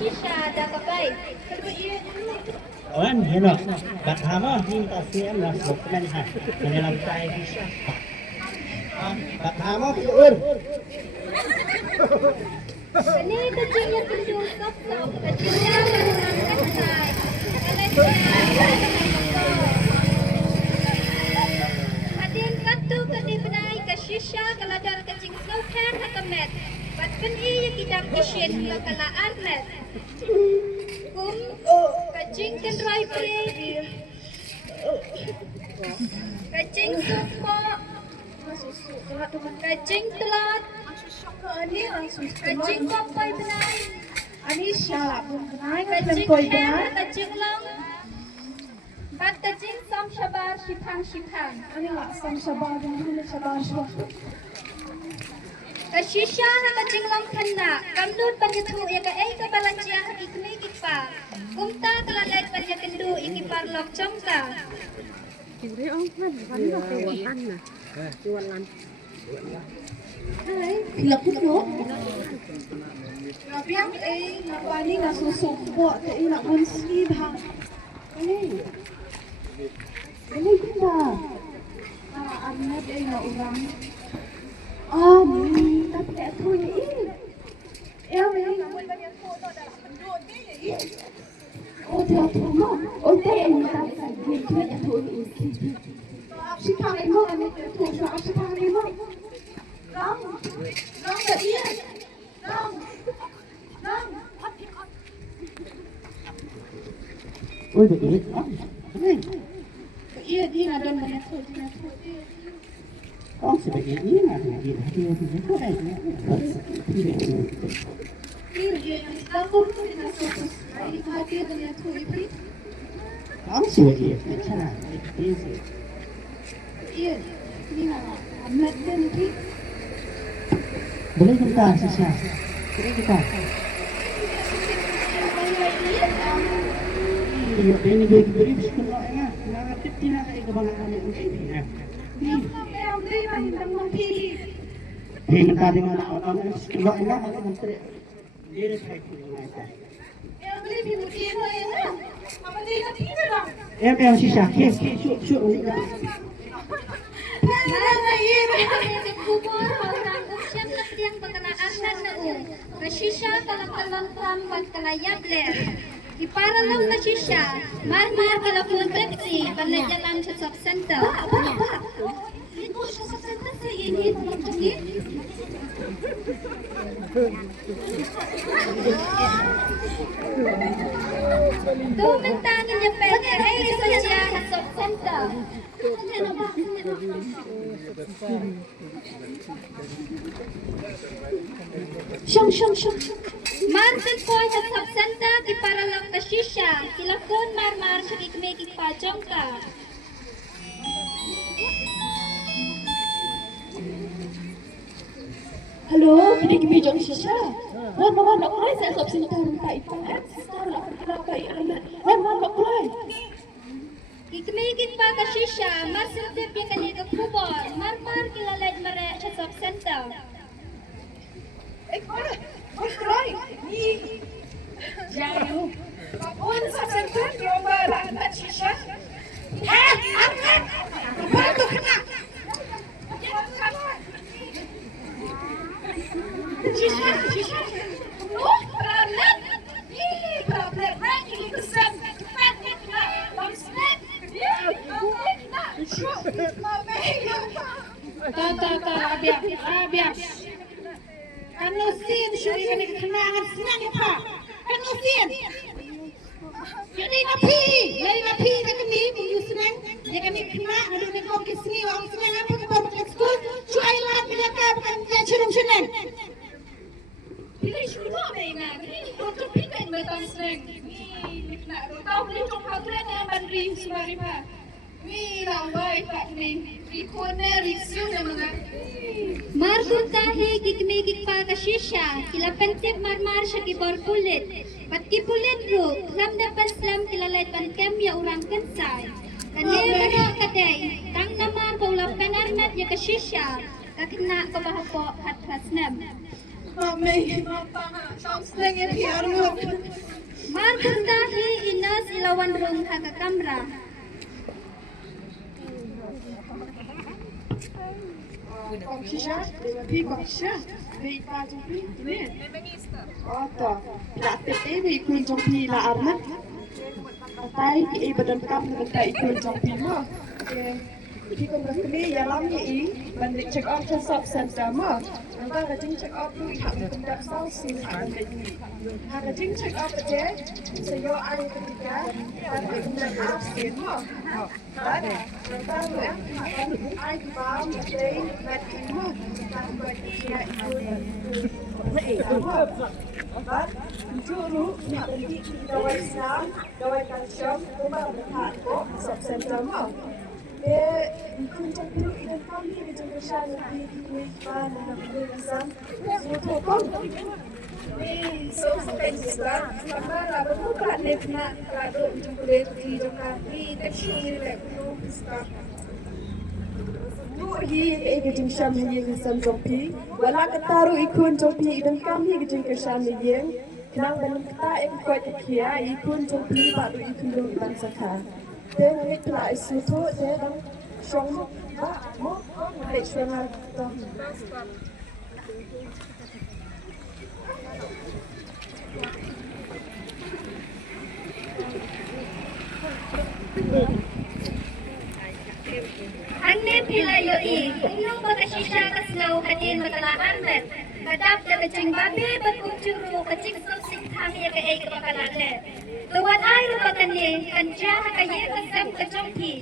shisha dah kapai. Kawan, hello. Kat hama minta siam lah bukan ha. Dalam cai bisa. Kat hama piur. Ini kecil yang kendung kosong, kecilnya mengurangkan sai. Hadin katu kadi benai ke shisha kaladar kecing snowpan hakamet. Bat peni yang kita kishin bakalaan met. Kacing kan dry play. Kacing supo. Kacing telat. Kacing papai benai. Ani siapa pun benai, Kacing koi hem, benai. kacing long. Bat kacing som shabar shipang. Ani lah sang sabar dan hulu sabar sabar. Kashisha na kacing long kanda. Kamdut panyatu ya ka ay kabalanjia ikmi kipa. Kumta kalalait panya kendu ikipar lok chongka. Hai, laput no. Nabiang napani nasusok po te nak bunski bang. Ini kita. Anak na orang. Ni tapi aku ni. Ya, oh, dia tu mah. Oh, dia ini tak saja dia tu ini. Si kang emo ni tu si kang emo. Long ke iya. Long. Oi, betul. Iya dia ada mana tu. Oh, sebagai ini ada dia itu ada. Iya, aku nak fokus. Ai hati dengan tu ini. Kamu sebagai cara ini. Iya. Ni nak amat dan ni. Boleh kita sisa. Boleh kita. Ini dia beri sekolah ya. Nak tidak ada kebanyakan ini. Hingga tadi mana orang sekolah ini ada menteri. Dia saya yang sisa. Syuk. Kubur orang usian yang berkenaan na Kashisha kalakalan pram wat kalayabler. Ipara lang na shisha. Mar kalapun Pepsi panajalan sa shop center. Ito siya sa center sa init ng tungin. Tumintangin niya pwede ay isa siya sa shop center. Syang. Martin po sa shop center ipara lang na shisha. Kilakon mar siya ikmekik pa jongka. Halo, kini jom sisa. Wan nak kulai saya sop sini tahu tak itu. Sekarang aku kenapa anak. Wan nak kulai. Ikmekik pa ka shisha. Mar sintip yung kaniga kubor. Mar kilalad mare sa shop center. Kulai. Ni. Jauh. Wan sa center coba anak sisa. Anak. Baru kena. Shisha. Oh, problem. Problem. Ranking percent. Biar. Kanusin, syuri kami kenangan senang apa? Kanusin. Jadi napi dia kami minggu senang. Dia kami kenang, ada negara ke sini, orang senang apa ke baru school. Cuai lah mereka bukan dia curung senang. Pilih syurga mereka. Ini untuk pilih mereka senang. Ni nak tahu boleh jumpa tren yang bandri Sumarima. Ni lang baik tak ni. Rikone riksu na mga. Markun tahi kikmekik pa ka shisha. Kilapantip mar siya kibor pulit. Pat kipulit ro. Lam dapat slam kilalay pankem ya urang kansay. Kanil na kaday. Tang namar paulap penarnat ya ka shisha. Kakina kabahapo at hasnab. Mami, Mama, senang ni arut. Margundahi inas ilawan rung haka kamra. Kom shisha, pi kom shisha. Di pa jumpi, ni. Oh to, nak tete di kun jumpi la arnat. Tay ki badan kam dengan tay kun jumpi mo. Khi con gặp cái nhà lắm nhỉ, bạn định check out cho shop center mà, người ta là chính check out đi thẳng cũng đã sau xin hàng để nhỉ, hàng là chính check out cái sẽ do ai cái gì cả, bạn định check out tiền mà, đấy, người ta nữa, bạn định ai thì báo một đấy, bạn định mà, bạn phải chạy vậy mà, bạn chưaรู้เนี่ยเป็นที่ดอยน้ำดอยกันช้ำก็มาเป็นฐานก็shop center mà. Kun jumpi idan kami ke jumpa sana di mana bersam suatu pun. So sampai sekarang kamera berbuka nepna kalau jumpa di jumpa di tekstur lekku sekarang. Tu hi ke jumpa sana yang sam jumpi. Wala kataru ikun jumpi idan kami ke jumpa sana yang kenang dalam kata kuat kia ikun jumpi baru ikun iban sakha. Then it lies to them from more national. Anne pila yoi, unong bagashisha kasnaw kanin matalaan met. Kadap da kacing babi berkucuru kacing sosik kami ya ke kapakalalet. Tuwan ay rupakani kanja kaya kasam kacongki.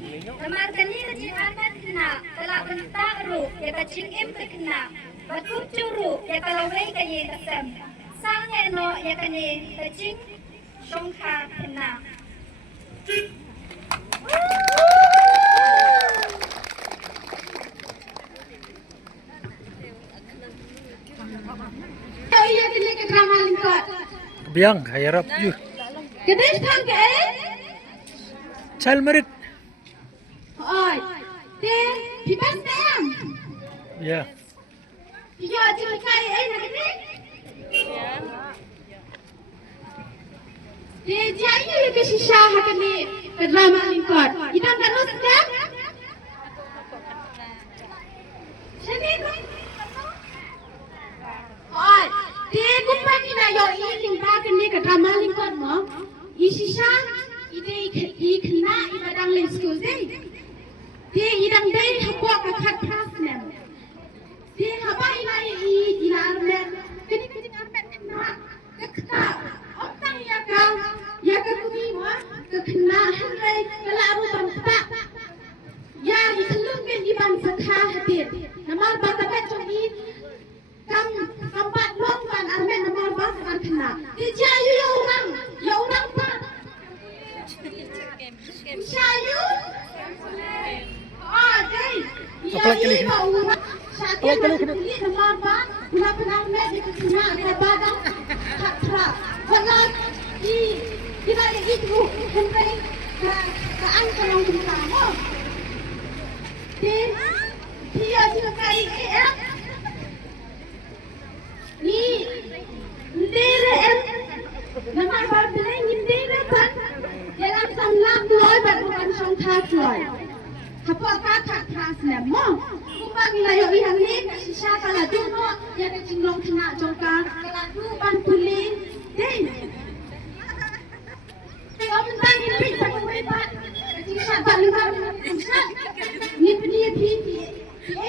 Namar kani kacing arman kena, kala untaru ya kacing im kena. Berkucuru ya kalawai kaya kasam. Sangnya no ya kani kacing songka kena. Iya kini ke drama lingkar. Biang, harap you. Kedes thang ke? Child merit. Oi. Te, pipas tem. Yeah. Yo aja kai nak ni. Te jaya ye ke shisha hak ni ke drama lingkar. Ita terus kan? Sini. Oi, dia kumpulan ni nak yo ini lingkar kini ke drama lingkar mo. Isisha, ide ikna ibadang ling school deh. Dia idang deh hapok kat kelas nem. Dia apa ini dinar nem. Kini armet kena, kena. Otang ya kumi mo, kena henry kelaru bangsa. Ya iselung kan iban sakha hadir. Namar batabet cumi. Kampat longkan armet namar basan kena. Dia ya orang pak. Shayu. Ah, jadi. Apa lagi ni? Apa lagi ni? Namar bas. Guna armet di kena ada badan. Khatra. Kalau kita itu henry kaan kalau kita mau. Dia juga kali ni ndere em namar bar bele ndere tan yalang samlang loy bar bukan song thak loy hapo ka thak thas ne mo kupang ila yo ihang ni shisha kala du no ya ke jinglong thna jongka kala du ban puli dei om tang ni pi sa ko ba shisha ban lu ban ni pi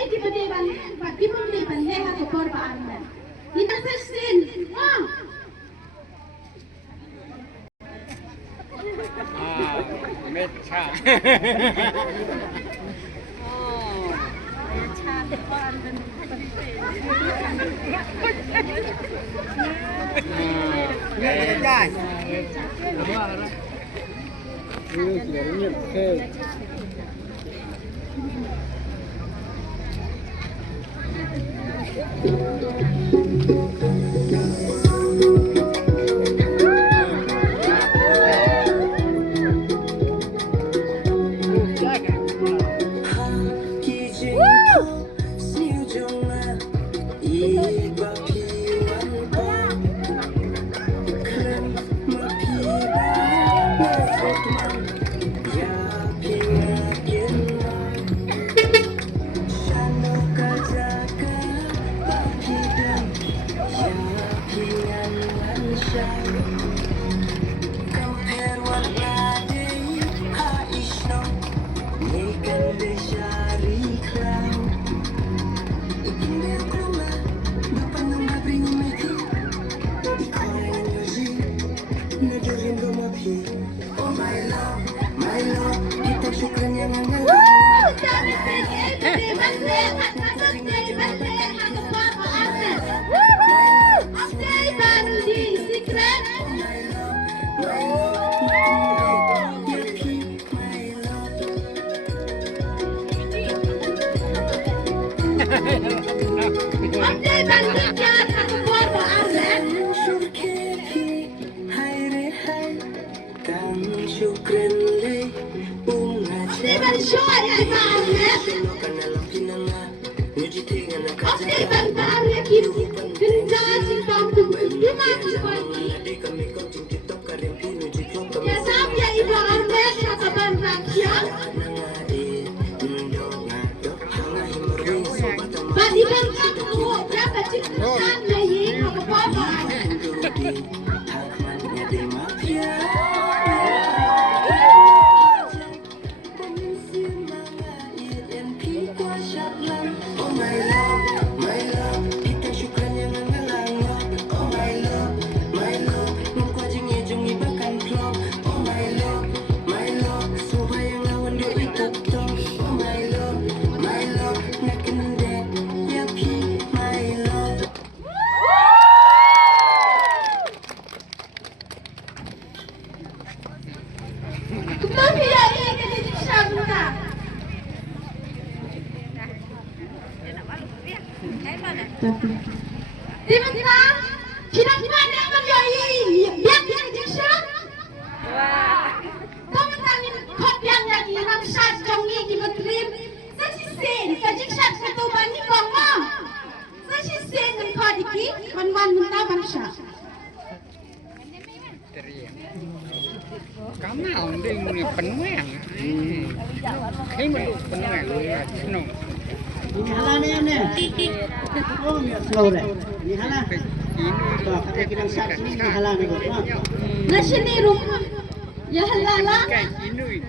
di bade ban ba di bade ban le ha ko por ba an Kita sesin, Mecha. Tiba-tiba, kira-kira menjadi biar dijelaskan. Teman-teman kod yang lagi ramsat kami di Madrid, sasisen, kajisan satu bani kongma, sasisen dan kod iki, wan-wan minta bangsa. Kamu nào đi người phấn nguyện thấy mà đủ phấn nguyện là nó Ini halal ni ni. Oh, ni slow dah. Ni halal. So, kata kita sat ni halal ni. Nasi ni rumah, ya halala. cái chín nuôi